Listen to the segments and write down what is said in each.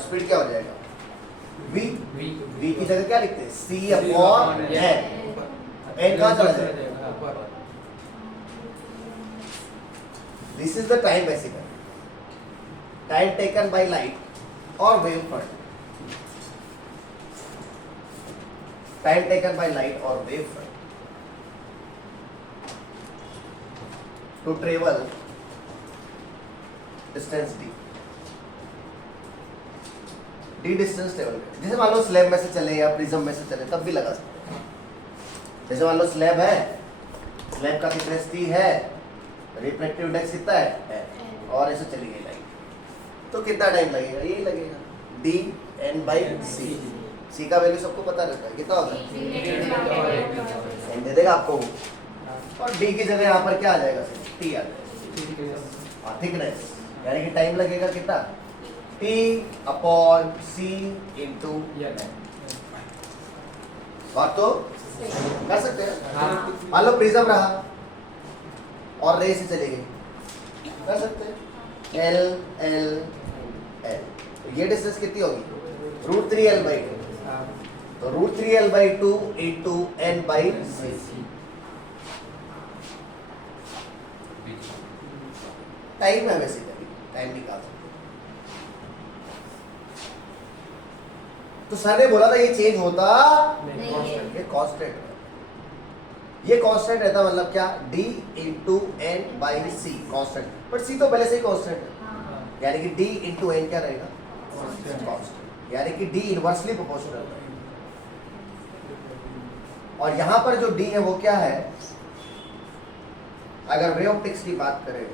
Speed क्या हो जाएगा v v की जगह क्या लिखते हैं c अपॉन n कहाँ चला जाएगा this is the time basically time taken by light और wave front time taken by light और wave front to travel distance d distance travel करें। जैसे मान लो स्लैब में से चले या प्रिज्म में से चले तब भी लगा सकते हैं। जैसे मान लो स्लैब है, स्लैब का थिकनेस t है, रिफ्लेक्टिव इंडेक्स कितना है और ऐसे चली गई लाइट, तो कितना टाइम लगेगा? यही लगेगा d n by c। c का वैल्यू सबको पता रहता है, कितना होगा n दे देगा आपको, और d की जगह यहाँ पर क्या आ जाएगा? t आ जाएगा। थिकनेस यानी कि टाइम लगेगा कितना? t अपॉन c इंटू बात तो कर सकते हैं। मान लो प्रिज्म रहा और रे से चली गई, कर सकते हैं l l l, तो ये डिस्टेंस कितनी होगी? √3l/2, तो √3l/2 into n by c। Time है बेसिकली, टाइम निकाल सकते। तो सर ने बोला था ये चेंज होता नहीं, ये कांस्टेंट है, ये कांस्टेंट रहता मतलब क्या? d into n by c constant, but c तो पहले से ही कांस्टेंट है, यानी कि d इंटू n क्या रहेगा? कांस्टेंट, यानी कि d इनवर्सली प्रोपोर्शनल है। और यहां पर जो d है वो क्या है? अगर रे ऑप्टिक्स की बात करें,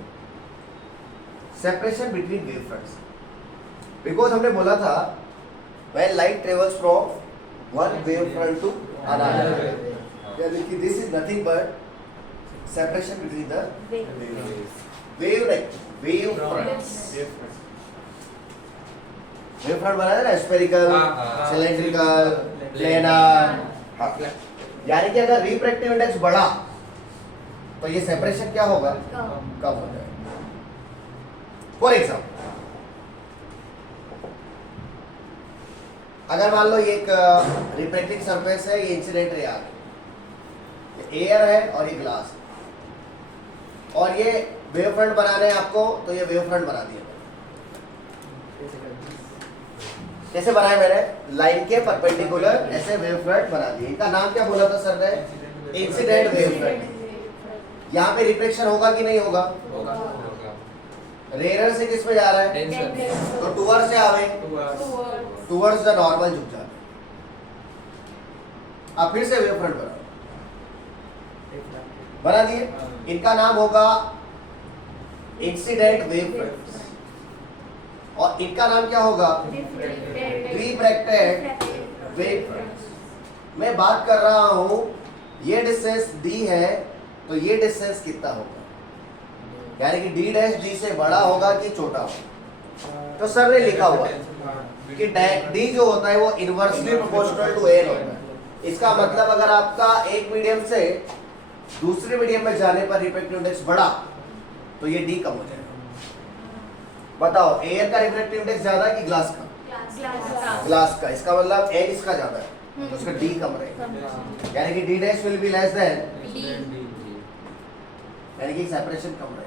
separation between wave fronts, because हमने बोला था when light travels from one wave front to another, यानी कि this is nothing but separation between the wave fronts। wave front बना है ना, स्फेरिकल, सिलेंड्रिकल, प्लेनर, यानी कि अगर रिफ्रैक्टिव इंडेक्स बढ़ा तो ये सेपरेशन क्या होगा? कम हो जाएगा। फॉर एग्जाम्पल अगर मान लो ये एक रिफ्लेक्टिंग सरफेस है, ये इंसिडेंट रे आ गई, एयर है और ये ग्लास है, और ये वेव फ्रंट बनाने हैं आपको, तो ये वेव फ्रंट बना दिया। कैसे बनाया मैंने? लाइन के परपेंडिकुलर ऐसे वेव फ्रंट बना दिए। इनका नाम क्या बोला था सर ने? Incident wave front. यहाँ पे रिफ्लेक्शन होगा कि नहीं होगा? रेयर से किस में जा रहा है? तो टूवर्ड्स से आवे, टूवर्ड्स द नॉर्मल झुक जाते। अब फिर से वेव फ्रंट बना दिए। इनका नाम होगा इंसिडेंट वेव फ्रंट, और इनका नाम क्या होगा? Refracted wave front. मैं बात कर रहा हूं, ये डिस्टेंस d है, तो ये डिस्टेंस कितना होगा? यानी कि d डैश d से बड़ा होगा कि छोटा होगा? तो सर ने लिखा हुआ कि d जो होता है वो इनवर्सली प्रोपोर्शनल टू n होता है। इसका मतलब अगर आपका एक मीडियम से दूसरे मीडियम में जाने पर रिफ्रैक्टिव इंडेक्स बढ़ा तो ये d कम हो जाएगा। बताओ, एयर का रिफ्रैक्टिव इंडेक्स ज्यादा है कि ग्लास का? ग्लास का। इसका मतलब n इसका ज्यादा है, तो उसका d कम रहेगा, यानी कि d dash will be less then, यानी कि सेपरेशन कम रहेगा।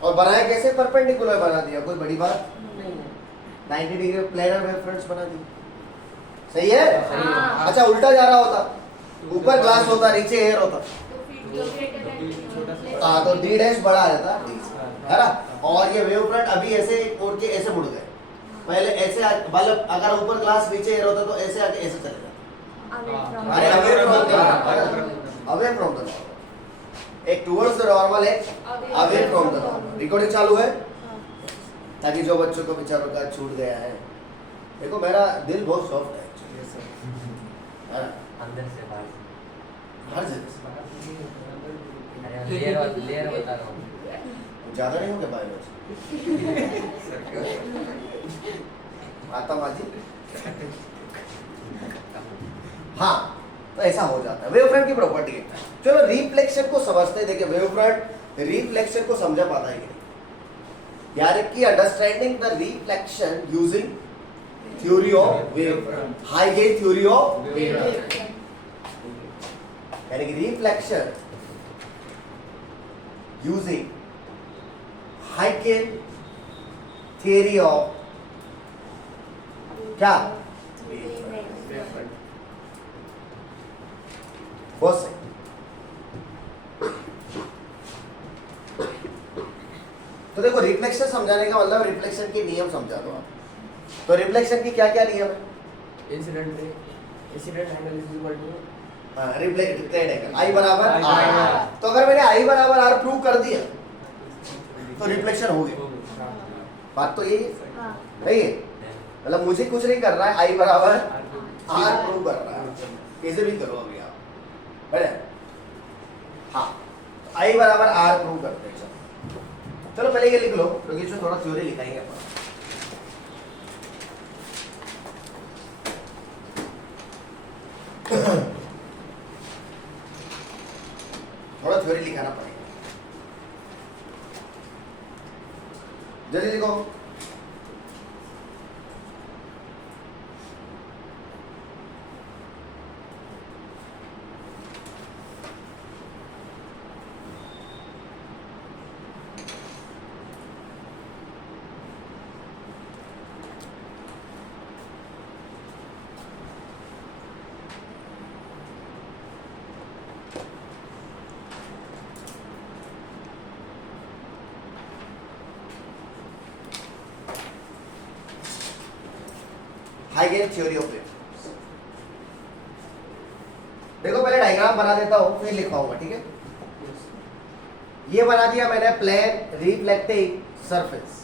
और बनाया कैसे? परपेंडिकुलर बना दिया, कोई बड़ी बात नहीं है। 90 डिग्री प्लेनर वेव फ्रंट्स बना दी, सही है? अच्छा, उल्टा जा रहा होता, ऊपर ग्लास होता, नीचे एयर होता, हाँ, तो d डैश बड़ा आ जाता d से, है ना? और ये वेव फ्रंट अभी ऐसे उड़ के ऐसे मुड़ गए, पहले ऐसे, मतलब अगर ऊपर ग्लास नीचे एयर होता तो ऐसे आके ऐसे चले जाता। अरे अवे फ्रॉम द नॉर्मल, एक टुवर्ड्स द नॉर्मल है, away from the normal. Recording चालू है ताकि जो बच्चों को बेचारों का छूट गया है, देखो मेरा दिल बहुत सॉफ्ट है एक्चुअली, अंदर से बाहर, हर जगह से। लेयर बता रहा हूँ, ज्यादा नहीं हो गया बायोलॉजी आता माजी। हाँ, तो ऐसा हो जाता है, वेव फ्रंट की प्रॉपर्टी है। चलो रिफ्लेक्शन को समझते हैं। देखिए वेव फ्रंट रिफ्लेक्शन को समझा पाता है कि नहीं? यानी कि understanding the reflection using theory of wave, high gain theory of wave, यानी कि reflection using high gain theory of क्या बहुत सही। तो देखो रिफ्लेक्शन समझाने का मतलब रिफ्लेक्शन के नियम समझा दो आप। तो रिफ्लेक्शन की क्या क्या नियम है? Incident angle is equal to reflected angle I बराबर आर। तो अगर मैंने आई बराबर आर प्रूव कर दिया तो रिफ्लेक्शन हो गया। बात तो यही है, नहीं है? मतलब मुझे कुछ नहीं कर रहा है, आई बराबर आर प्रूव कर रहा है। कैसे भी करो अभी आप, बढ़िया। हाँ, आई बराबर आर प्रूव करते हैं। चलो पहले ये लिख लो क्योंकि इसमें थोड़ा थ्योरी लिखाएंगे अपन। थोड़ा थ्योरी लिखाना पड़ेगा, जल्दी लिखो। High gain theory of wave. देखो पहले डायग्राम बना देता हूं फिर लिखवाऊंगा, ठीक है? ये बना दिया मैंने प्लेन रिफ्लेक्टिंग सरफेस,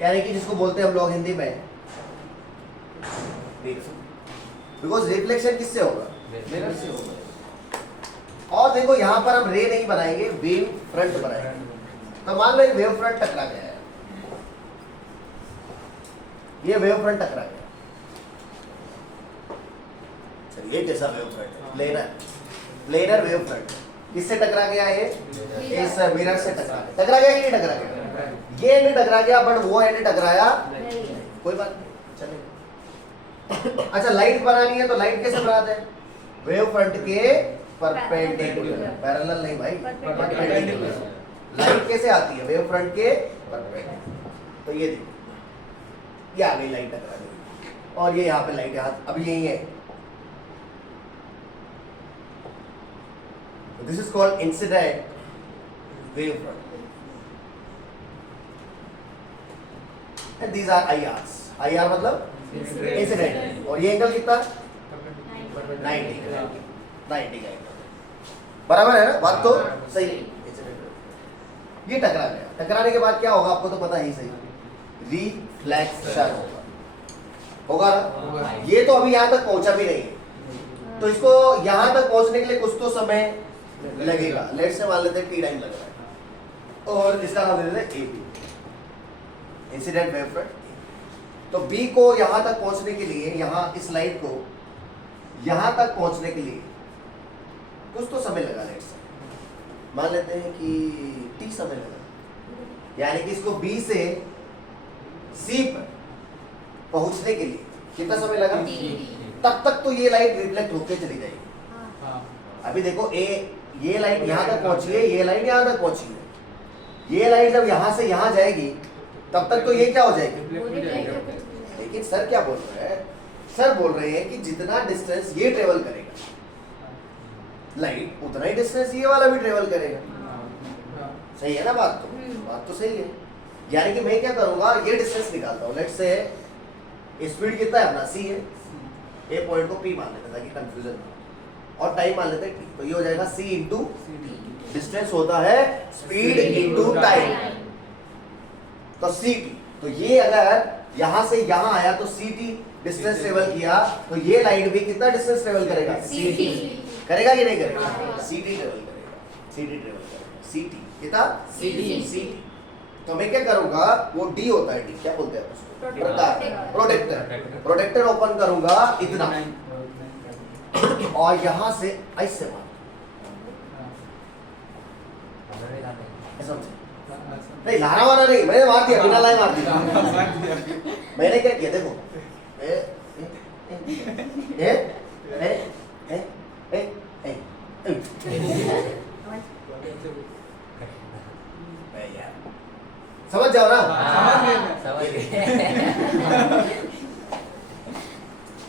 यानी कि जिसको बोलते हैं हम लोग हिंदी में बिकॉज रिफ्लेक्शन किससे होगा? मिरर से होगा। और देखो यहां पर हम रे नहीं बनाएंगे, वेव फ्रंट बनाएंगे। तो मान लो एक वेव फ्रंट टकरा गया है, ये वेव फ्रंट टकरा गया। ये कैसा वेव फ्रंट है? Planar wave front. किससे टकरा गया? ये इस मिरर से टकरा गया कि नहीं टकरा गया? ये एंड टकरा गया बट वो एंड टकराया नहीं। कोई बात नहीं, चलेगा। अच्छा, लाइट बनानी है तो लाइट कैसे बनाते हैं? वेव फ्रंट के परपेंडिकुलर, पैरेलल नहीं भाई, परपेंडिकुलर। लाइट कैसे आती है? वेव फ्रंट के परपेंडिकुलर। तो ये देखो, ये आ गई लाइट टकरा गई और ये यहाँ पे लाइट यहाँ अभी यही है। This is called incident wave front, and these are IRs. IR मतलब इंसिडेंट, और ये एंगल कितना? 90 का एंगल। बराबर है ना? बात तो सही है। ये टकरा गया, टकराने के बाद क्या होगा आपको तो पता ही सही, रिफ्लेक्शन होगा ना? ये तो अभी यहाँ तक पहुंचा भी नहीं है, तो इसको यहाँ तक पहुंचने के लिए कुछ तो समय लगेगा। लेट से मान लेते हैं टी टाइम लग रहा है और इसका नाम दे देते हैं AB, इंसिडेंट वेव फ्रंट। तो B को यहां तक पहुंचने के लिए, यहां इस लाइट को यहां तक पहुंचने के लिए कुछ तो समय लगा। लेट से मान लेते हैं कि T समय लगा, यानी कि इसको B से C पर पहुंचने के लिए कितना समय लगा? तब तक तो ये लाइट रिफ्लेक्ट होकर चली जाएगी। अभी देखो ये लाइट यहाँ तक पहुंची है, ये लाइट यहाँ तक पहुंची है। ये लाइट जब यहाँ से यहाँ जाएगी तब तक तो ये क्या हो जाएगी? लेकिन सर क्या बोल रहे हैं? सर बोल रहे हैं कि जितना डिस्टेंस ये ट्रेवल करेगा लाइट, उतना ही डिस्टेंस ये वाला भी ट्रेवल करेगा। सही है ना? बात तो सही है। यानी कि मैं क्या करूंगा, ये डिस्टेंस निकालता हूँ। लेट्स से स्पीड कितना है अपना? C है। ए पॉइंट को P मान लेते हैं ताकि कंफ्यूजन ना हो, और टाइम मान लेते हैं T। तो ये हो जाएगा C इंटू डिस्टेंस होता है स्पीड इंटू टाइम, तो CT। तो ये अगर यहां से यहां आया तो CT डिस्टेंस ट्रेवल किया, तो ये लाइट भी कितना डिस्टेंस ट्रेवल करेगा? CT करेगा कि नहीं करेगा? CT ट्रेवल करेगा। CT कितना? CT। तो मैं क्या करूंगा, वो D होता है, D क्या बोलते हैं उसको? प्रोटेक्टर ओपन करूंगा इतना, और यहां से ऐसे मार, समझे? नहीं लाना वाना नहीं, मैंने मार दिया, बिना लाए मार दिया। मैंने क्या किया देखो, ए ए ए ए ए ए ए यार समझ जाओ ना। समझ गए।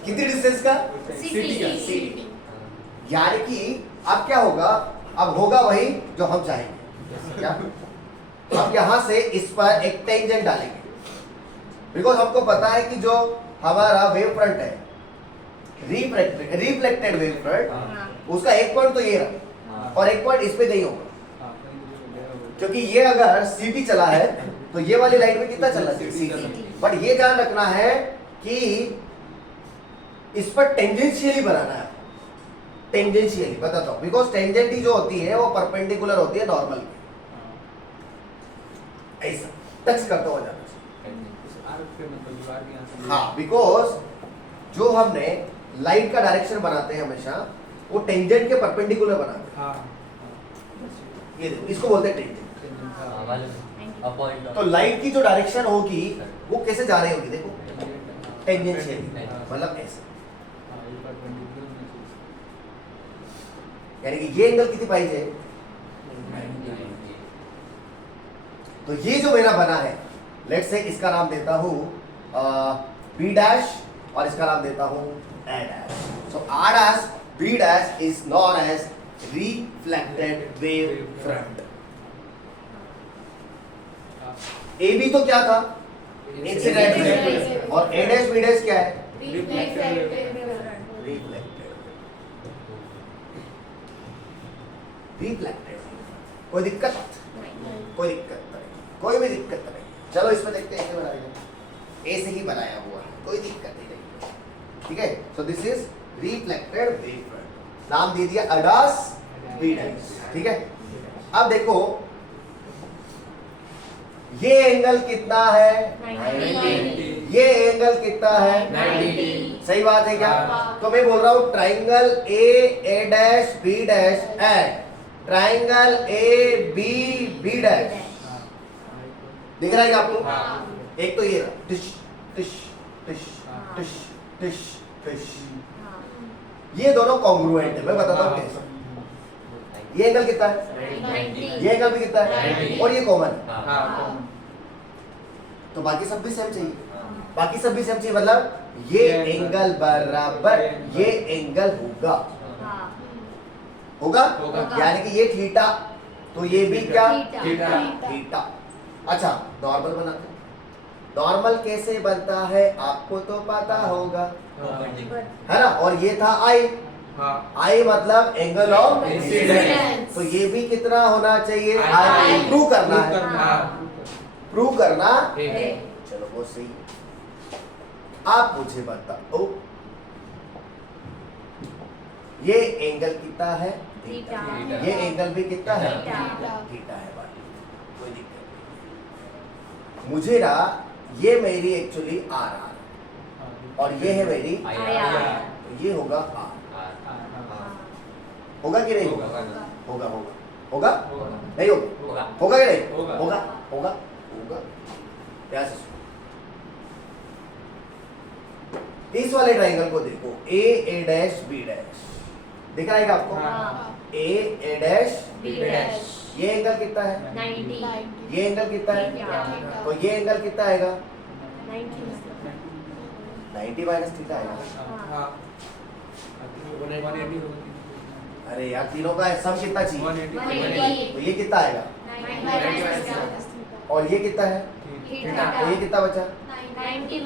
कितनी डिस्टेंस का? सिटी यानी कि अब क्या होगा, अब होगा वही जो हम चाहेंगे। क्या हम यहां से इस पर एक टेंजेंट डालेंगे, बिकॉज हमको पता है कि जो हमारा वेव फ्रंट है, रिफ्लेक्टेड वेव फ्रंट, उसका एक पॉइंट तो ये रहा और एक पॉइंट इस पे नहीं होगा, क्योंकि ये अगर सीटी चला है तो ये वाली लाइन में कितना चल रहा है? सीटी। बट ये ध्यान रखना है कि इस पर टेंजेंशियली बनाना है, टेंजेंशियली बताता हूं, बिकॉज टेंजेंट जो होती है वो परपेंडिकुलर होती है नॉर्मल की, ऐसा टच करता हुआ जाना चाहिए। हाँ, बिकॉज जो हमने लाइट का डायरेक्शन बनाते हैं हमेशा वो टेंजेंट के परपेंडिकुलर बनाते हैं। ये देखो, इसको बोलते हैं टेंजेंट। तो लाइट की जो डायरेक्शन होगी वो कैसे जा रही होगी, देखो टेंजेंशियली, मतलब ऐसे। यानी कि ये एंगल कितनी पाई है? तो ये जो मेरा बना है, लेट्स से इसका नाम देता हूं बी डैश और इसका नाम देता हूं A dash. So R dash B dash is known as reflected wave front. A B तो क्या था? इंसिडेंट वेव, और ए डैश बी डैश क्या है? रिफ्लेक्टेड। कोई दिक्कत? कोई दिक्कत नहीं, कोई भी दिक्कत नहीं। चलो इसमें देखते हैं कैसे बनाएंगे। ए से ही बनाया हुआ है, कोई दिक्कत ही नहीं। ठीक है, so this is reflected wave front, नाम दे दिया अडास बी डैश। ठीक है, अब देखो ये एंगल कितना है? 90। ये एंगल कितना है? 90। सही बात है क्या? तो मैं बोल रहा हूं triangle A dash B dash and triangle A B B dash. दिख रहा है क्या आपको? एक तो ये रहा, टिश टिश टिश टिश टिश टिश, ये दोनों कॉन्ग्रुएंट है। मैं बताता हूँ कैसे। ये एंगल कितना है? ये एंगल भी कितना है? और ये कॉमन है, तो बाकी सब भी सेम चाहिए। बाकी सब भी सेम चाहिए, मतलब ये एंगल बराबर ये एंगल होगा, होगा? यानी कि ये थीटा, तो ये भी क्या? थीटा। अच्छा, नॉर्मल बनाते हैं। नॉर्मल कैसे बनता है आपको तो पता होगा, है ना? और ये था आई, आई मतलब एंगल ऑफ इंसिडेंस। तो ये भी कितना होना चाहिए? आई। प्रूव करना है, प्रूव करना। चलो वो सही है। आप मुझे बताओ ये एंगल कितना है? थीटा। ये एंगल भी कितना है? थीटा। थीटा है भाई, कोई दिक्कत नहीं। मुझे ना ये मेरी एक्चुअली आर आर और ये है मेरी आर। तो ये होगा आर। होगा कि नहीं? होगा होगा होगा नहीं होगा? होगा कि नहीं? होगा। होगा होगा होगा। क्या से इस वाले ट्राइंगल को देखो, ए डैश बी डैश दिख रहा है क्या आपको? ए डैश बी डैश। ये एंगल कितना है? 90। ये एंगल कितना है? थीटा। तो ये एंगल कितना आएगा? 90। 90 माइनस थीटा आएगा। अरे यार तीनों का सम कितना चाहिए? 180। तो ये कितना आएगा? और ये कितना है? तो ये कितना बचा? 90।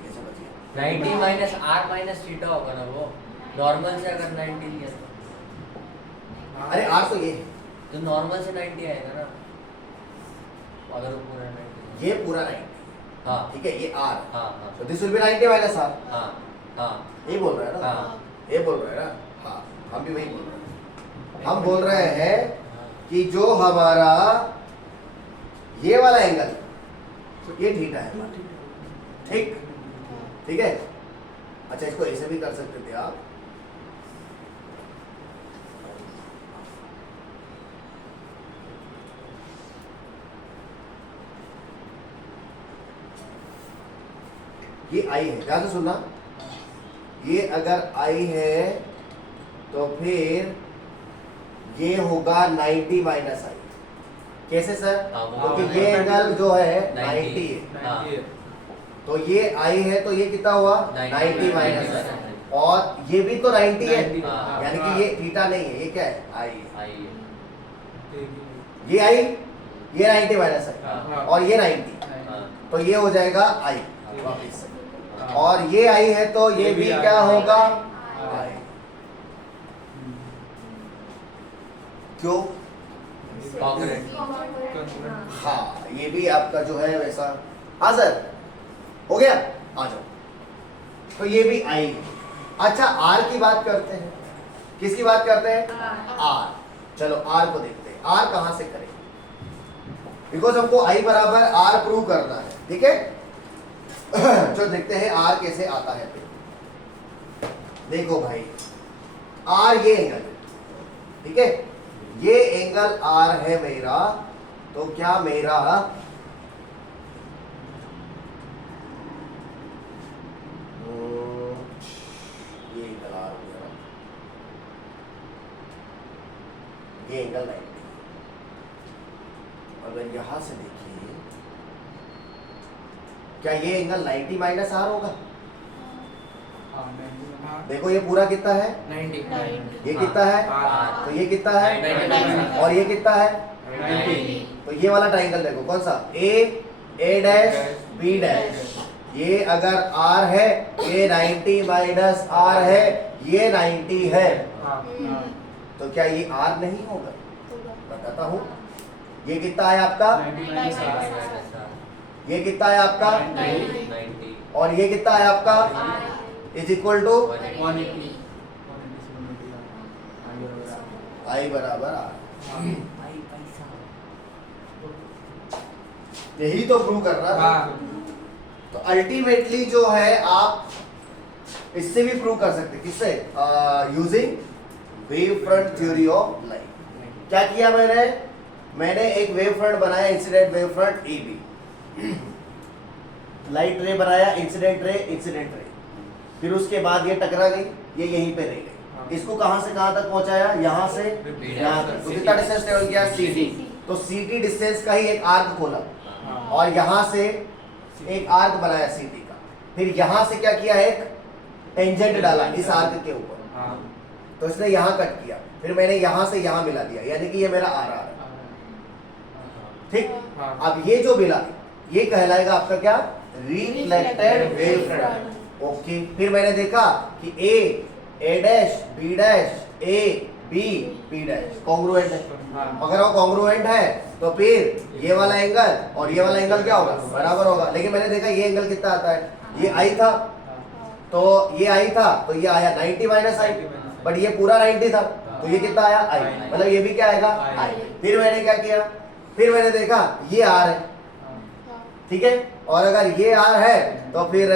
कैसे बच गया? 90 माइनस आर माइनस थीटा होगा ना वो, नॉर्मल से अगर 90 लिया अरे आर तो ये है, तो नॉर्मल से 90 आएगा ना, अगर वो पूरा 90। ये पूरा 90। हाँ ठीक है, ये आर। हाँ हाँ तो this will be 90 minus R. हाँ हाँ ये बोल रहा है ना? हाँ ये बोल रहा है ना? हाँ, हम भी वही बोल रहे हैं। हम बोल रहे हैं कि जो हमारा ये वाला एंगल ये थीटा है हमारा। ठीक ठीक है। अच्छा, इसको ऐसे भी कर सकते थे आप, ये आई है, ध्यान से सुनना, ये अगर आई है तो फिर ये होगा 90 माइनस आई। कैसे सर? हाँ, क्योंकि ये एंगल जो है 90 है, हाँ। तो ये आई है तो ये कितना हुआ 90 माइनस आई, और ये भी तो 90 है, 90, हाँ। यानी कि ये थीटा नहीं है, ये क्या है आई है। आई है। ये आई, ये 90 माइनस आई, हाँ। और ये 90, हाँ। तो ये हो जाएगा आई वापिस से। और ये आई है तो ये भी क्या होगा आई। क्यों? कॉन्ग्रुएंट। हाँ, ये भी आपका जो है वैसा। हाँ सर, हो गया, आ जाओ। तो ये भी आई। अच्छा, आर की बात करते हैं। किसकी बात करते हैं? आर। चलो आर को देखते हैं, आर कहां से करें, बिकॉज हमको आई बराबर आर प्रूव करना है, ठीक है। चलो देखते हैं आर कैसे आता है। देखो भाई, आर ये एंगल, ठीक है, ये एंगल आर है मेरा, तो क्या मेरा ये एंगल आर हो गया, ये एंगल 90। अगर यहां से देखिए, क्या ये एंगल 90 माइनस आर होगा? देखो ये पूरा कितना है, 90, ये कितना है, हाँ। तो ये कितना है, 90, और ये कितना है, 90, तो ये वाला ट्राइंगल देखो कौन सा, ए डैश बी डैश, ये अगर आर है, ये 90 माइनस आर है, ये 90 है, तो क्या ये आर नहीं होगा? बताता हूं, ये कितना है आपका, ये कितना है आपका, 90। और ये कितना है आपका, इज इक्वल टू 180, आई बराबर आर। यही तो प्रूव कर रहा है। तो अल्टीमेटली जो है आप इससे भी प्रूव कर सकते, किससे, using wave front theory of light. क्या किया मैंने एक वेव फ्रंट बनाया, incident wave front A B, light ray बनाया, इंसिडेंट रे, फिर उसके बाद ये टकरा गई, ये यहीं पे रह गई। इसको कहां से कहां तक पहुंचाया, यहां से यहां तक, तो कितना डिस्टेंस ट्रेवल किया, ct। तो ct डिस्टेंस का ही एक आर्क खोला, और यहां से एक आर्क बनाया ct का, फिर यहां से क्या किया, एक टेंजेंट डाला इस आर्क के ऊपर, तो इसने यहां कट किया, फिर मैंने यहां से यहां मिला दिया, यानी कि ये मेरा आर है, ठीक। अब ये जो मिला, ये कहलाएगा आपका क्या, रिफ्लेक्टेड वेव फ्रंट। ओके, फिर मैंने देखा कि A dash B dash, A B B dash congruent है। अगर वो कॉन्ग्रुएंट है तो फिर ये वाला एंगल और ये वाला एंगल क्या होगा, बराबर होगा। लेकिन मैंने देखा ये एंगल कितना आता है, ये आई था, तो ये आई था, तो ये आया 90 माइनस आई, बट ये पूरा 90 था, तो ये कितना आया, आई, मतलब ये भी क्या आएगा, आई। फिर मैंने क्या किया, फिर मैंने देखा ये आर है, ठीक है, और अगर ये आर है तो फिर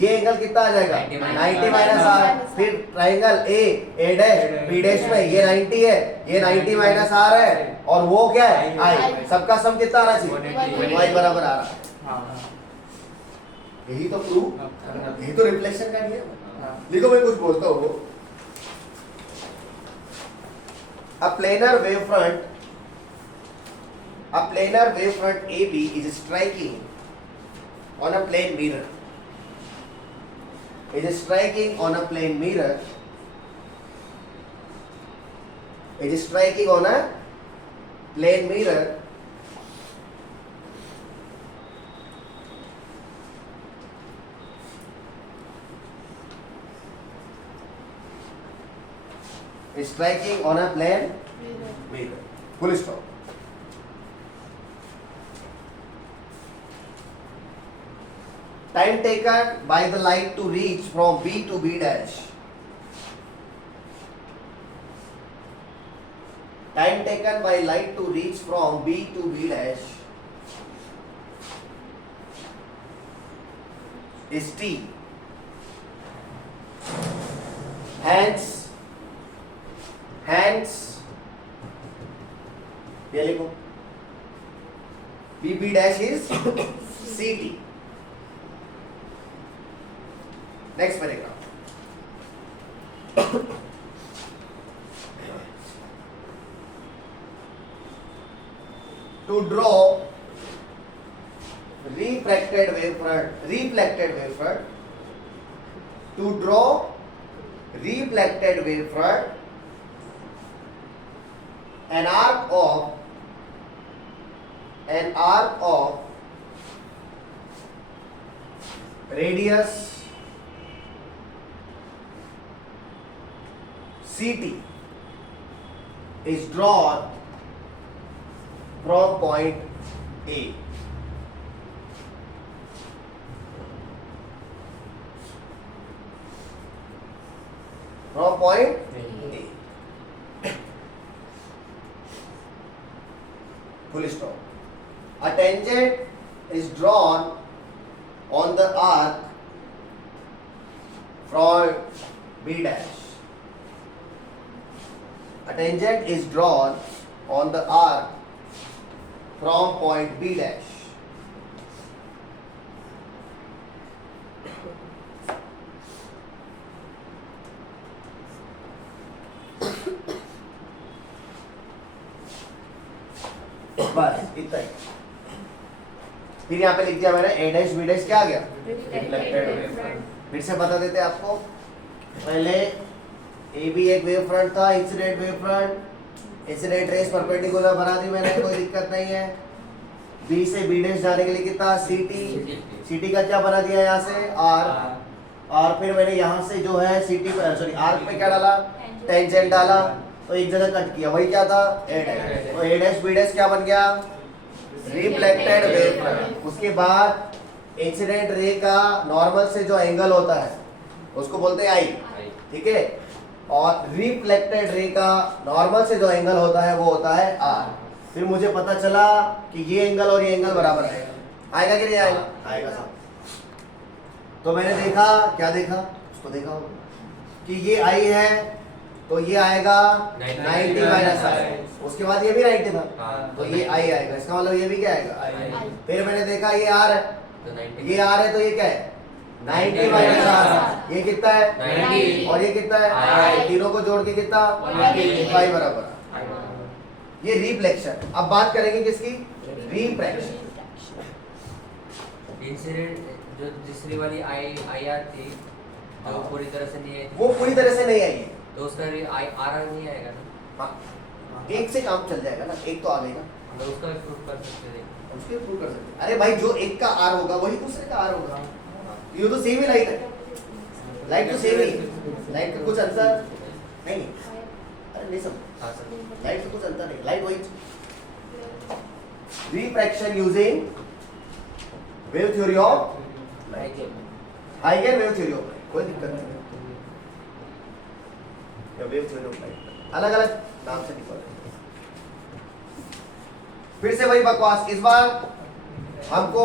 ये एंगल कितना आ जाएगा, 90 माइनस आर। फिर triangle A dash B dash में ये 90 है, ये 90 माइनस आर है, और वो क्या है, आई। सबका सम कितना आना चाहिए, वाई बराबर आ रहा है। यही तो प्रूफ, यही तो रिफ्लेक्शन का नियम। देखो मैं कुछ बोलता हूँ, a planar wave front AB is striking on a plane mirror. Is striking on a plane mirror. Is striking on a plane mirror. Is striking on a plane mirror. Full stop. Time taken by the light to reach from B to B dash. Time taken by light to reach from B to B dash is T. Hence, ये लिखो, B B dash is CT. Next paragraph. To draw refracted wavefront, to draw reflected wavefront, an arc of radius CT is drawn from point A. From point A. Full stop. A tangent is drawn on the arc from B dash. A tangent is drawn on the arc from point B dash. बस इतना ही। फिर यहाँ पे लिख दिया मैंने ए dash B dash क्या आ गया, फिर से बता देते आपको। पहले ए बी एक वेव फ्रंट था, incident wave front, incident rays perpendicular बना दी मैंने, कोई दिक्कत नहीं है। बी से बी डैश जाने के लिए कितना, सी टी का क्या बना दिया यहाँ से, आर, और फिर मैंने यहाँ से जो है सी टी सॉरी आर्क पे क्या डाला, टेंजेंट डाला, तो एक जगह कट किया, वही क्या था, ए डैश। तो ए डैश बी डैश क्या बन गया, रिफ्लेक्टेड वेव फ्रंट। उसके बाद इंसिडेंट रे का नॉर्मल से जो एंगल होता है उसको बोलते हैं आई, ठीक है, और रिफ्लेक्टेड रे का नॉर्मल से जो एंगल होता है वो होता है आर। फिर मुझे पता चला कि ये एंगल और ये एंगल बराबर आएगा कि नहीं आएगा, आएगा साहब। तो मैंने देखा, क्या देखा, उसको देखा होगा कि ये आई है तो ये आएगा 90 माइनस आई, उसके बाद ये भी 90 था तो ये आई आएगा, इसका मतलब ये भी क्या आएगा। फिर मैंने देखा ये आर है, ये आर है तो ये क्या है 90 माइनस आर, ये कितना है 90 और ये कितना है, तीनों को जोड़ के कितना, y बराबर। ये रिफ्लेक्शन। अब बात करेंगे किसकी, रिफ्रैक्शन। इंसिडेंट जो दूसरी वाली आई आर थी जो पूरी तरह से नहीं आई थी, वो पूरी तरह से नहीं आई है तो उसका आई आर आर नहीं आएगा ना। हाँ, एक से काम चल जाएगा ना, एक तो आ गई ना, हम लोग उसका प्रूफ कर सकते थे। उसके प्रूव कर सकते हैं। अरे भाई जो एक का आर होगा वही दूसरे का आर होगा, ये तो सेम ही लाइट है, लाइट तो सेम ही, लाइट का कुछ अंतर नहीं। अरे नहीं सब हाँ सर, लाइट का कुछ अंतर नहीं, लाइट वही। Refraction using wave theory of हाइगन वेव थ्योरी ऑफ लाइट, कोई दिक्कत नहीं, वेव थ्योरी ऑफ लाइट अलग अलग नाम से निकल रहे। फिर से वही बकवास, इस बार हमको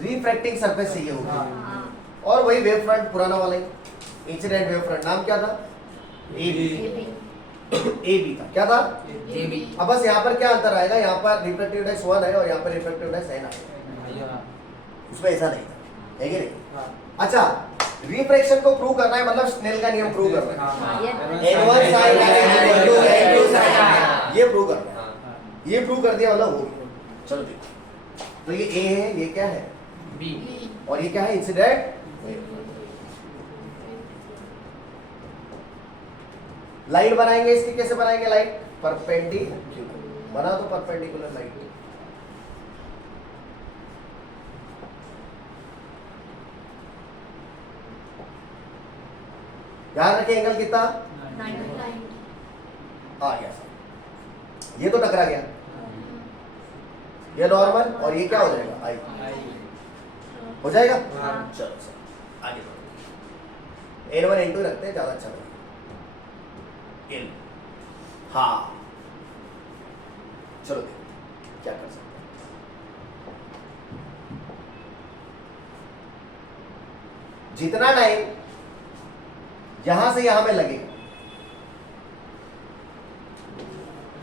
रिफ्रैक्टिंग सरफेस चाहिए होगी और वही वेव फ्रंट पुराना वाला ही इंसिडेंट वेव फ्रंट, नाम क्या था, ए बी था, क्या था ए बी। अब बस यहाँ पर क्या अंतर आएगा, यहाँ पर रिफ्रैक्टिव इंडेक्स 1 है और यहाँ पर रिफ्रैक्टिव इंडेक्स n आएगा, उसमें ऐसा नहीं था, है कि नहीं। अच्छा, रिफ्रैक्शन को प्रूव करना है मतलब स्नेल का नियम प्रूव करना है, n1 sin n2 sin, ये प्रूव करना है, ये प्रूव कर दिया मतलब हो गया। चलो देखो, तो ये ए है, ये क्या है बी, और ये क्या है इंसिडेंट। लाइट बनाएंगे इसकी, कैसे बनाएंगे लाइट, परपेंडिकुलर बना, तो परपेंडिकुलर लाइट। ध्यान रखें एंगल कितना आ गया, ये तो टकरा गया, ये नॉर्मल और ये क्या हो जाएगा आई, हो जाएगा। चलो सर आगे बढ़ो, n1 n2 रखते हैं, ज्यादा अच्छा लगेगा। n, हाँ चलो देखो क्या कर सकते हैं। जितना टाइम यहां से यहां में लगेगा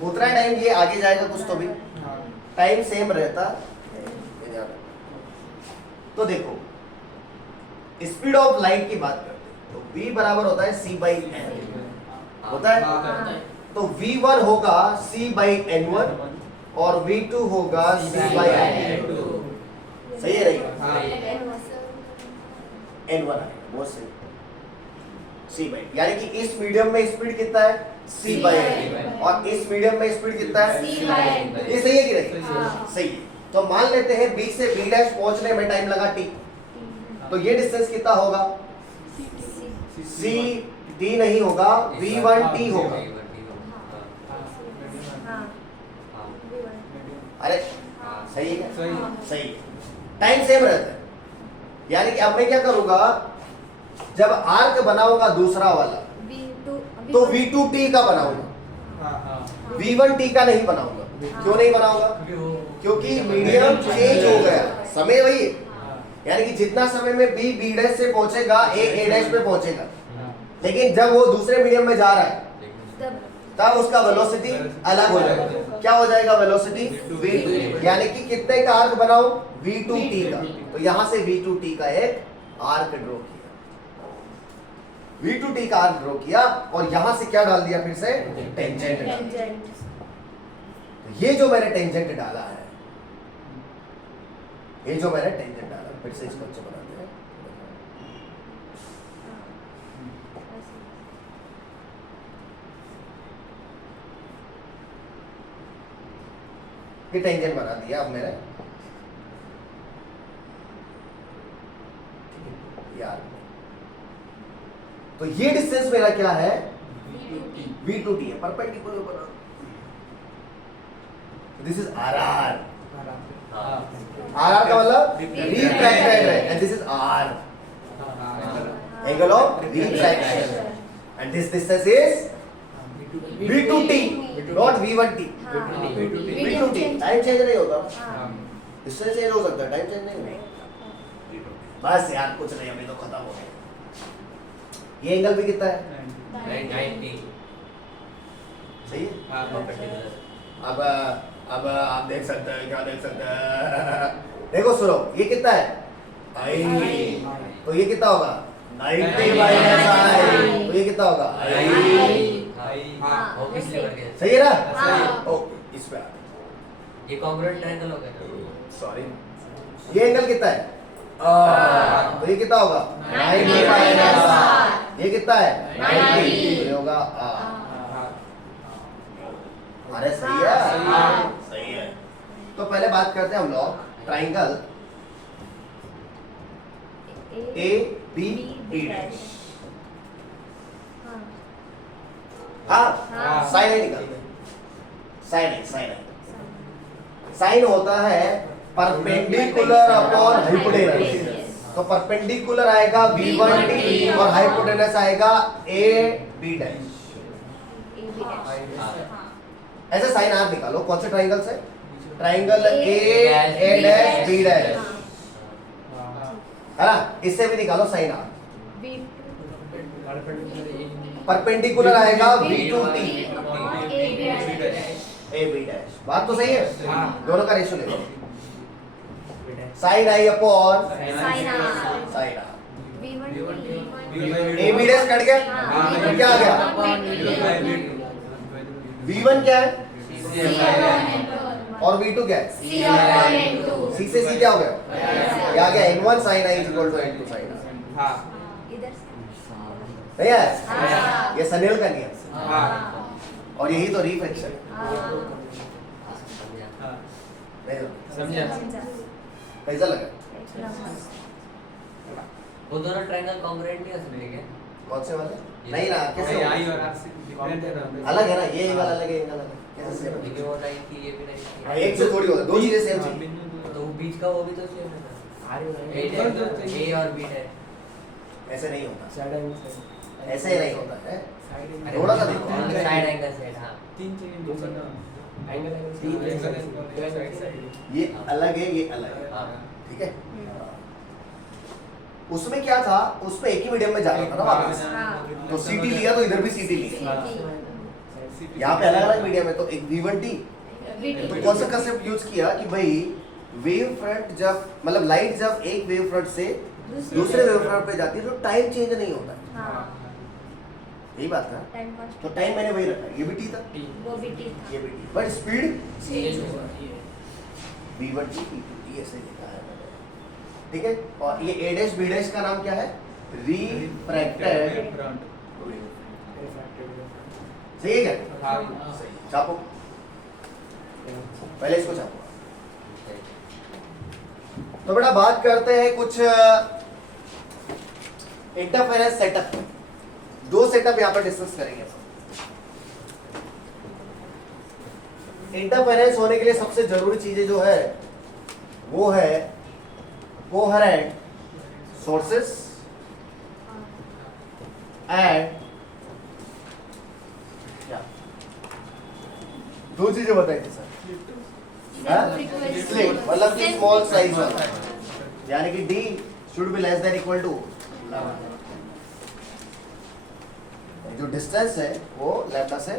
उतना टाइम ये आगे जाएगा, कुछ तो भी टाइम सेम रहता। तो देखो स्पीड ऑफ लाइट की बात करते हैं, तो V बराबर होता है C by N, होता है। हाँ। तो V1 होगा C by N1 और V2 होगा C by N2। सही है रही? N1 आएगा, बहुत सही। C by, यानी कि इस मीडियम में स्पीड कितना है? C by N, और इस मीडियम में स्पीड कितना है? C by N। ये सही है कि नहीं? हाँ। सही है। तो मान लेते हैं B से B डैश पहुंचने में टाइम लगा T, तो ये डिस्टेंस कितना होगा? C D नहीं होगा, V1T होगा। अरे सही है, सही है। टाइम सेम रहता है, यानी कि अब मैं क्या करूंगा, जब आर्क बनाऊंगा दूसरा वाला तो V2T का बनाऊंगा, V1T का नहीं बनाऊंगा। क्यों नहीं बनाऊंगा? क्योंकि मीडियम चेंज हो गया, समय वही है। यानी कि जितना समय में B B डैश से पहुंचेगा A डैश पे पहुंचेगा, लेकिन जब वो दूसरे मीडियम में जा रहा है तब उसका वेलोसिटी अलग हो जाएगा। क्या हो जाएगा वेलोसिटी? V2, यानी कि कितने का आर्क बनाओ? V2T का। तो यहां से V2T का एक आर्क ड्रॉ किया, V2T का आर्क ड्रॉ किया और यहां से क्या डाल दिया? फिर से टेंजेंट डाल दिया। तो ये जो मैंने टेंजेंट डाला है, ये जो मैंने टेंजेंट डाला, फिर से इसको अच्छे बनाते हैं। ये टेंजेंट बना दिया अब मैंने, यार। तो ये डिस्टेंस मेरा क्या है? V2T है, परपेंडिकुलर बना। दिस इज RR, RR का मतलब रिफ्रैक्टेड रे, and this is R, angle of refraction, and this distance is V2T, not V1T। V2T time change नहीं होता, डिस्टेंस चेंज हो सकता है, टाइम चेंज नहीं होता। बस यार कुछ नहीं, अभी तो खत्म हो गया। ये एंगल भी कितना है? 90। सही है। अब आप देख सकते हैं, क्या देख सकते हैं? देखो सुनो, ये कितना है? I, तो ये कितना होगा? 90 माइनस I, तो ये कितना होगा? सही है ना? हाँ। ओके, इस पे आ गए। ये कॉन्ग्रुएंट ट्रायंगल हो गया। सॉरी, ये एंगल कितना है? तो ये कितना होगा? 90 माइनस R। ये कितना है? 90, तो ये होगा R। अरे सही है, सही है। तो पहले बात करते हैं हम लोग triangle A B D dash. हाँ, साइन है निकालते, साइन साइन होता है परपेंडिकुलर अपॉन हाइपोटेनस। तो परपेंडिकुलर आएगा V1T और हाइपोटेनस आएगा A B डैश। ऐसे साइन आप निकालो, कौन से ट्राइंगल से? Triangle A dash B dash, है ना? इससे भी निकालो साइन आप। परपेंडिकुलर आएगा V2T A B डैश। बात तो सही है, दोनों का रेशियो ले लो। Sine I upon sine R। A B dash cut गया, तो क्या आ गया? V1 क्या है और V2 क्या है? C से C क्या हो गया? क्या आ गया? N1 sin I equal to N2 sin R। नहीं है? ये सनेल का नियम, और यही तो रिफ्रैक्शन कैसा लगा? वो दोनों ट्रायंगल कॉन्ग्रुएंट ही असली है। कौन से वाले? नहीं ना, कैसे I होगा? और R से डिफरेंट है ना। अलग है ना, ये एंगल अलग है, एंगल अलग है। कैसे सेम लेकिन वो 90 ये भी 90 है? एक से थोड़ी होगा, दो चीजें सेम चाहिए। तो वो बीच का वो भी तो सेम है ना। A और B है। ऐसे नहीं होता, साइड एंगल ऐसे ही नहीं होता है। साइड थोड़ा सा देखो। Side angle set. हाँ, तीन चाहिए, दो साइड एंगल साइड। ये अलग है, ये अलग है, हाँ। ठीक है? उसमें क्या था? उसमें एक ही मीडियम में जा रहा था ना वापस, तो सीटी लिया तो इधर भी सीटी लिया। यहाँ पे अलग अलग मीडियम है, तो एक V1T। तो कौन सा कंसेप्ट यूज किया कि भाई वेव फ्रंट जब, मतलब लाइट जब एक वेव फ्रंट से दूसरे वेवफ्रंट पे जाती है तो टाइम चेंज नहीं होता है। हाँ यही बात था। टाइम कॉन्स्टेंट तो टाइम मैंने वही रखा, ये भी टी था, वो भी टी था ये भी टी, बट स्पीड चेंज होगा v1 t v2 ऐसे लिखा है मैंने, ठीक है। और ये a डैश b डैश का नाम क्या है? रिफ्रैक्टेड। सही है क्या? हाँ सही। छापो, पहले इसको छापो। तो बेटा बात करते हैं कुछ इंटरफेरेंस सेटअप। दो सेटअप यहां पर डिस्कस करेंगे। इंटरफेरेंस होने के लिए सबसे जरूरी चीजें जो है वो है कोहेरेंट सोर्सेस एंड क्या दो चीजें बताई थी सर। स्लिट मतलब कि स्मॉल साइज वाला, यानी कि d should be less than equal to जो डिस्टेंस है वो लैम्डा से,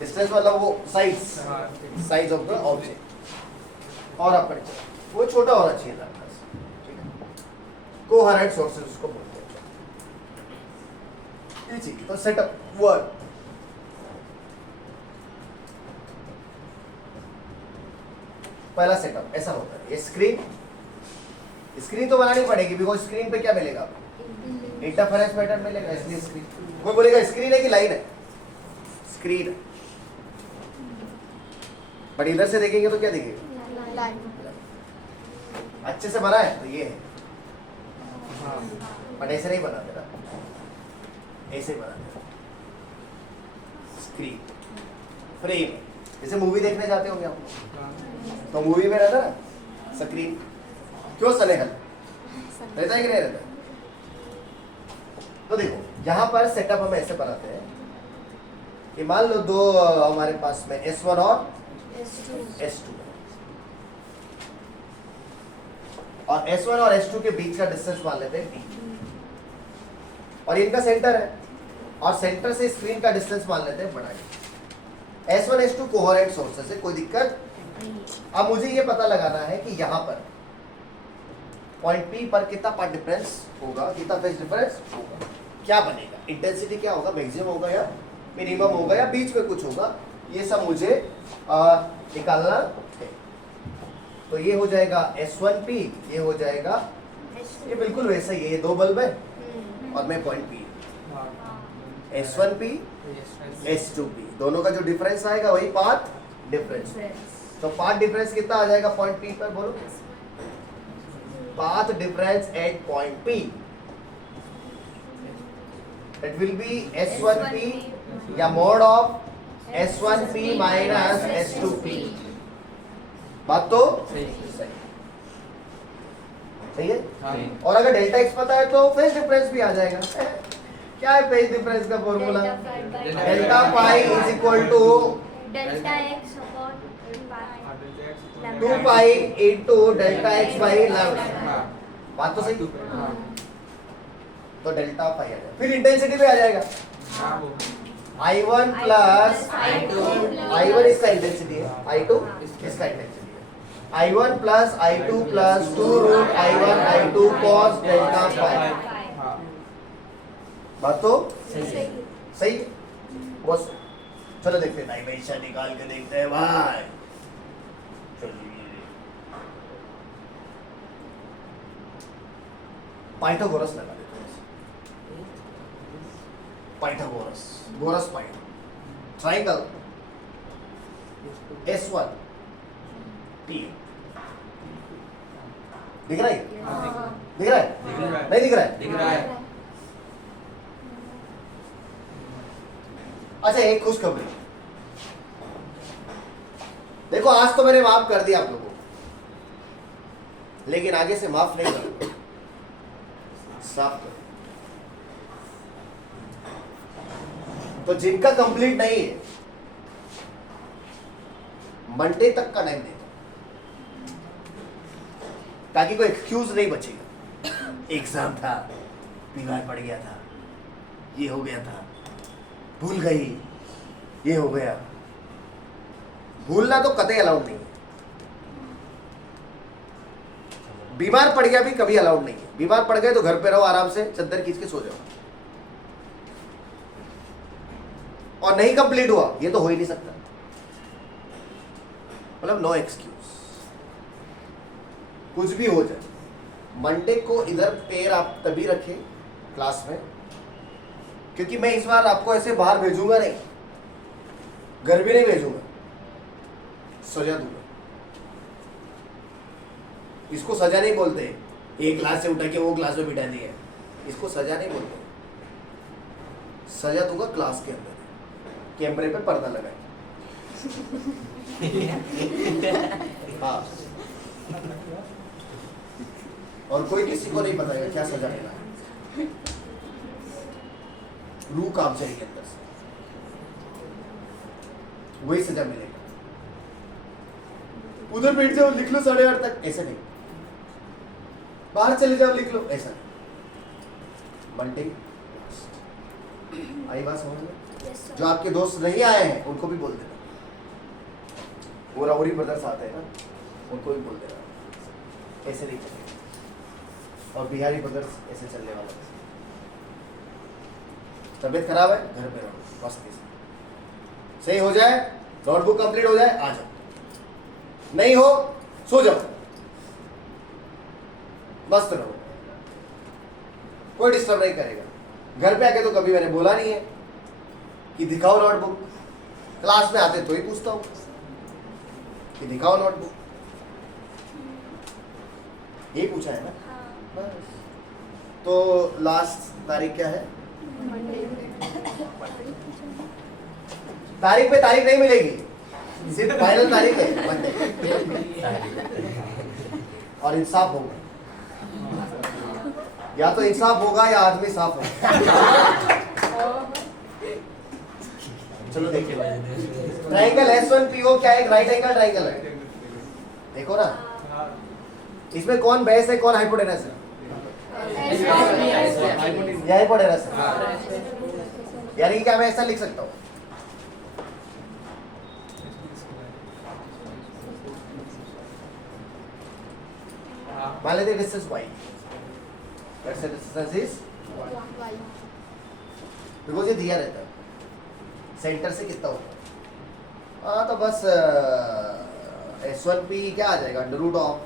डिस्टेंस मतलब वो साइज ऑफ द ऑब्जेक्ट और अपर्चर वो छोटा होना चाहिए लैम्डा से, ठीक है। कोहेरेंट सोर्सेस उसको बोलते हैं। ये चीज तो सेटअप वर्क। पहला सेटअप ऐसा होता है, ये स्क्रीन तो बनानी पड़ेगी बिकॉज स्क्रीन पे क्या मिलेगा? इंटरफेरेंस पैटर्न मिलेगा, इसलिए स्क्रीन। कोई बोलेगा स्क्रीन है कि लाइन है? स्क्रीन। बट इधर से देखेंगे तो क्या दिखेगा? अच्छे से बना है तो ये है, बट ऐसे नहीं बना देना, ऐसे बना देना। स्क्रीन फ्रेम, जैसे मूवी देखने जाते होंगे आप तो मूवी में रहता ना स्क्रीन, क्यों सनेहल रहता है कि नहीं रहता? तो देखो यहाँ पर सेटअप हम ऐसे बनाते हैं कि मान लो दो हमारे पास में S1 और S2 और S1 और S2 के बीच का डिस्टेंस मान लेते हैं D और इनका सेंटर है और सेंटर से स्क्रीन का डिस्टेंस मान लेते हैं बड़ा D। S1 S2 coherent sources है, कोई दिक्कत? अब मुझे ये पता लगाना है कि यहाँ पर पॉइंट P पर कितना पाथ डिफरेंस होगा, कितना फेज डिफरेंस होगा, क्या बनेगा, इंटेंसिटी क्या होगा, मैक्सिमम होगा या मिनिमम होगा या बीच में कुछ होगा, ये सब मुझे निकालना है। तो ये हो जाएगा S1P, ये हो जाएगा, ये बिल्कुल वैसा ही है, ये दो बल्ब है और मैं पॉइंट P, S1P S2P दोनों का जो डिफरेंस आएगा वही पाथ डिफरेंस। तो पाथ डिफरेंस कितना आ जाएगा पॉइंट P पर, बोलो? Path difference at point P it will be S1P या mod of S1P minus S2P। बात तो सही है। और अगर डेल्टा x पता है तो फेज डिफरेंस भी आ जाएगा। क्या है फेज डिफरेंस का formula? Delta pi is equal to delta x upon 2 pi into delta x by lambda. बात तो सही। तो डेल्टा पाई आ जाएगा, फिर इंटेंसिटी पे आ जाएगा I1 प्लस I1 इसका इंटेंसिटी है, I2 इसका इंटेंसिटी है। I1 plus I2 plus 2 root I1 I2 cos delta pi. बात तो सही। बस चलो देखते हैं, डायमेंशन निकाल के देखते हैं भाई। पाइथागोरस लगा देते हैं, पाइथागोरस, गोरस पाइथ, ट्राइंगल S1 P दिख रहा है? दिख रहा है? नहीं दिख रहा है? दिख रहा है। अच्छा एक खुशखबरी, देखो आज तो मैंने माफ कर दिया आप लोगों को, लेकिन आगे से माफ नहीं करूंगा, साफ करो। तो जिनका कंप्लीट नहीं है मंडे तक का टाइम देता, ताकि कोई एक्सक्यूज नहीं बचेगा। एग्जाम था, बीमार पड़ गया था, ये हो गया था, भूल गई, ये हो गया। भूलना तो कतई अलाउड नहीं है, बीमार पड़ गया भी कभी अलाउड नहीं है। बीमार पड़ गए तो घर पे रहो, आराम से चद्दर खींच के सो जाओ। और नहीं कंप्लीट हुआ, ये तो हो ही नहीं सकता, मतलब नो एक्सक्यूज, कुछ भी हो जाए। मंडे को इधर पैर आप तभी रखे क्लास में, क्योंकि मैं इस बार आपको ऐसे बाहर भेजूंगा नहीं, घर भी नहीं भेजूंगा, सजा दूंगा। इसको सजा नहीं बोलते, एक क्लास से उठा के वो क्लास में बिठा दिया, इसको सजा नहीं बोलते। सजा दूंगा क्लास के अंदर, कैमरे पे पर्दा लगाए। हाँ, और कोई किसी को नहीं बताएगा क्या सजा मिला है। रूह कांप जाएगी अंदर से, वही सजा मिलेगा। उधर बैठ जाओ लिख लो 8:30 तक, ऐसा नहीं। बाहर चले जाओ लिख लो, ऐसा नहीं। मंडे आई बात समझ में? Yes, sir. जो आपके दोस्त नहीं आए हैं उनको भी बोल देना, वो राउरी ब्रदर्स आते हैं ना, उनको भी बोल देना, ऐसे नहीं चलेगा। और बिहारी ब्रदर्स ऐसे चलने वाला है। तबीयत खराब है, घर पे रहो मस्ती से, सही हो जाए, नोटबुक कंप्लीट हो जाए, आ जाओ, नहीं हो सो जाओ, मस्त रहो, कोई डिस्टर्ब नहीं करेगा। घर पे आके तो कभी मैंने बोला नहीं है कि दिखाओ नोटबुक, क्लास में आते तो ही पूछता हूँ कि दिखाओ नोटबुक, यही पूछा है ना हाँ, बस। तो लास्ट तारीख क्या है? तारीख पे तारीख नहीं मिलेगी, सिर्फ फाइनल तारीख है मंडे। और इंसाफ होगा, या तो इंसाफ होगा या आदमी साफ होगा। चलो देखिए, ट्राइंगल S1PO क्या एक राइट एंगल ट्राइंगल है, देखो ना। इसमें कौन बेस है, कौन हाइपोटेनस है? ये हाइपोटेनस है, यानी कि क्या मैं ऐसा लिख सकता हूँ, मान लेते हैं distance y, let's say distance is because ये दिया रहता है सेंटर से कितना होगा। हाँ तो बस S1P क्या आ जाएगा, under root of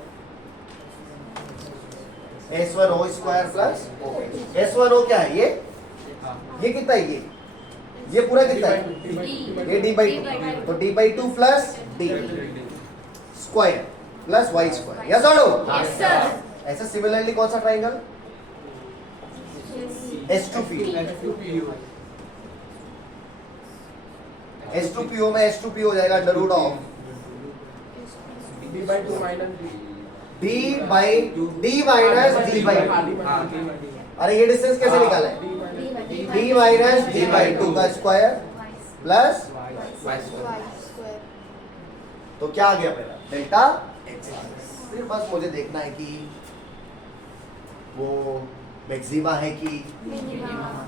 S1O square plus S1O क्या है, ये कितना है, ये पूरा कितना है, ये D/2, तो D/2 प्लस D square plus Y square, yes और नो? Yes, sir. ऐसा सिमिलरली कौन सा ट्राइंगल? S2PO, S2PO में S2P हो जाएगा under root of D/2 minus D minus D/2। अरे ये डिस्टेंस कैसे निकाला है? D माइनस D/2 का स्क्वायर प्लस, तो क्या आ गया पहला, डेल्टा x। फिर बस मुझे देखना है कि वो मैक्सिमा है कि,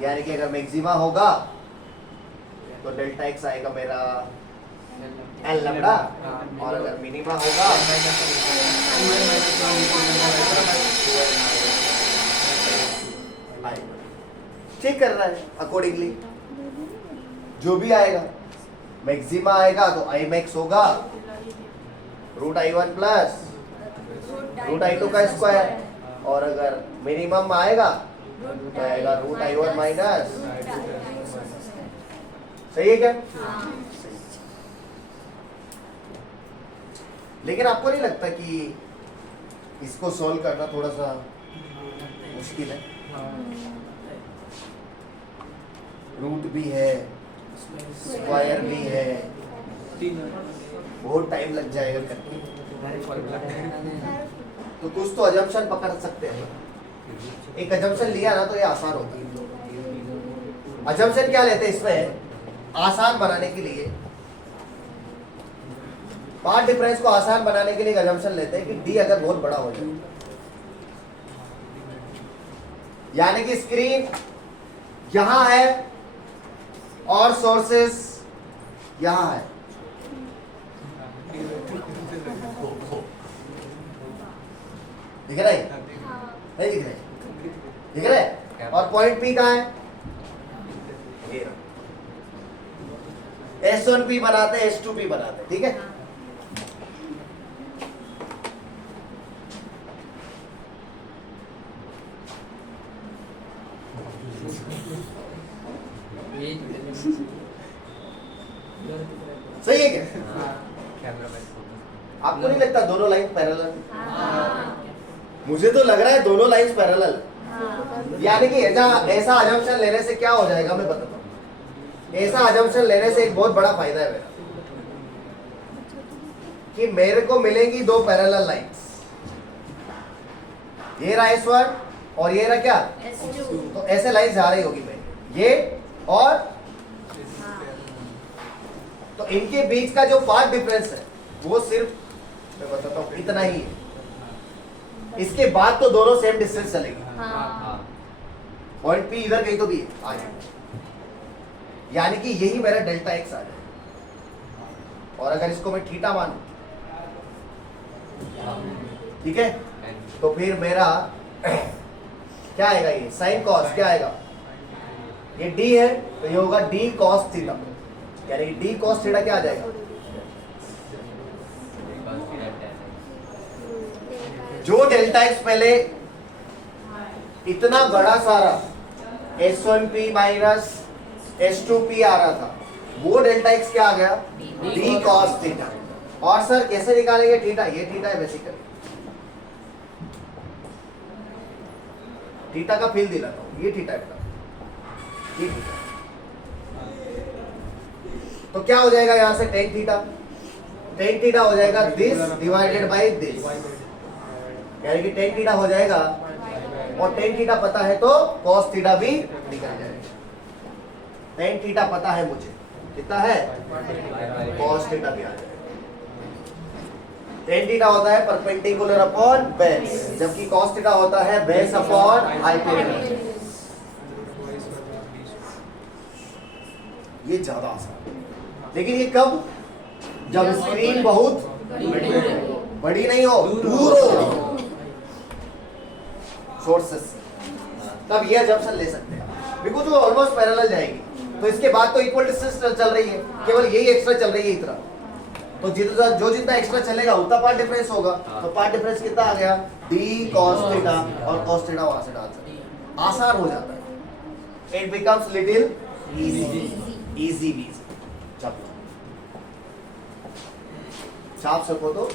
यानी कि अगर मैक्सिमा होगा तो डेल्टा x आएगा मेरा एल लैम्डा, और अगर मिनिमा होगा चेक कर रहा है अकॉर्डिंगली, जो भी आएगा। मैक्सिमा आएगा तो आई मैक्स होगा root I1 plus root I2 का स्क्वायर, और अगर मिनिमम आएगा तो आएगा रूट I1 माइनस, सही है क्या? लेकिन आपको नहीं लगता कि इसको सॉल्व करना थोड़ा सा मुश्किल है? रूट भी है, स्क्वायर भी है, बहुत टाइम लग जाएगा करके, तो कुछ तो अजम्पशन पकड़ सकते हैं। एक अजम्पशन लिया ना तो ये आसान होता है। अजम्पशन क्या लेते हैं इसमें, आसान बनाने के लिए, पार्ट डिफरेंस को आसान बनाने के लिए एक अजम्पशन लेते हैं कि डी अगर बहुत बड़ा हो जाए, यानी कि स्क्रीन यहां है और सोर्सेस यहां है, दिख रहा है? नहीं दिख रहा है? दिख रहा है? और पॉइंट P कहाँ है? ये S1P बनाते हैं, S2P बनाते हैं, ठीक है? सही है क्या? कैमरा मैन आपको नहीं लगता दोनों लाइन पैरेलल? हाँ मुझे तो लग रहा है दोनों लाइंस पैरेलल। हाँ यानी कि ऐसा अजम्पशन लेने से क्या हो जाएगा मैं बताता हूँ। ऐसा अजम्पशन लेने से एक बहुत बड़ा फायदा है मेरा, कि मेरे को मिलेंगी दो पैरेलल लाइंस, ये रहा S1 और ये रहा क्या, S2 तो ऐसे लाइंस जा रही होगी मेरी, ये और, हाँ तो इनके बीच का जो पार्ट डिफरेंस है वो सिर्फ मैं बताता हूँ इतना ही है। इसके बाद तो दोनों सेम डिस्टेंस चलेगी। हाँ पॉइंट P इधर कहीं तो भी है आगे, यानी कि यही मेरा डेल्टा एक्स आ जाए। और अगर इसको मैं थीटा मानूं, ठीक है, तो फिर मेरा क्या आएगा, ये साइन कॉस क्या आएगा, ये d है तो ये होगा d cos थीटा, यानी कि d cos थीटा क्या आ जाएगा, जो डेल्टा एक्स पहले इतना बड़ा सारा S1P माइनस S2P आ रहा था, वो डेल्टा एक्स क्या आ गया, d cos थीटा। और सर कैसे निकालेंगे थीटा, ये थीटा है बेसिकली, थीटा का फील दिलाता हूं, ये थीटा है, ये थीटा। तो क्या हो जाएगा यहां से टेन थीटा हो जाएगा दिस डिवाइडेड बाय दिस, यानी कि टेन थीटा हो जाएगा, और टेन थीटा पता है तो cos थीटा भी निकल जाएगा। टेन थीटा पता है मुझे, कितना है, cos थीटा भी आ जाएगा। टेन थीटा होता है परपेंडिकुलर अपॉन बेस, जबकि cos थीटा होता है बेस अपॉन हाइपोटेन्यूज। ये ज्यादा आसान है, लेकिन ये कब, जब स्क्रीन बहुत बड़ी नहीं हो, दूर हो सोर्सेस से, तब ये जंक्शन ले सकते हैं, बिकॉज वो ऑलमोस्ट पैरेलल जाएगी। तो इसके बाद तो इक्वल डिस्टेंस चल रही है, केवल यही एक्स्ट्रा चल रही है इतना, तो जितना एक्स्ट्रा चलेगा उतना पार्ट डिफरेंस होगा। तो पार्ट डिफरेंस कितना आ गया, d cos थीटा, और cos थीटा वहां से डाल सकते हैं, आसान हो जाता है, इट बिकम्स लिटिल इजी। छाप सको तो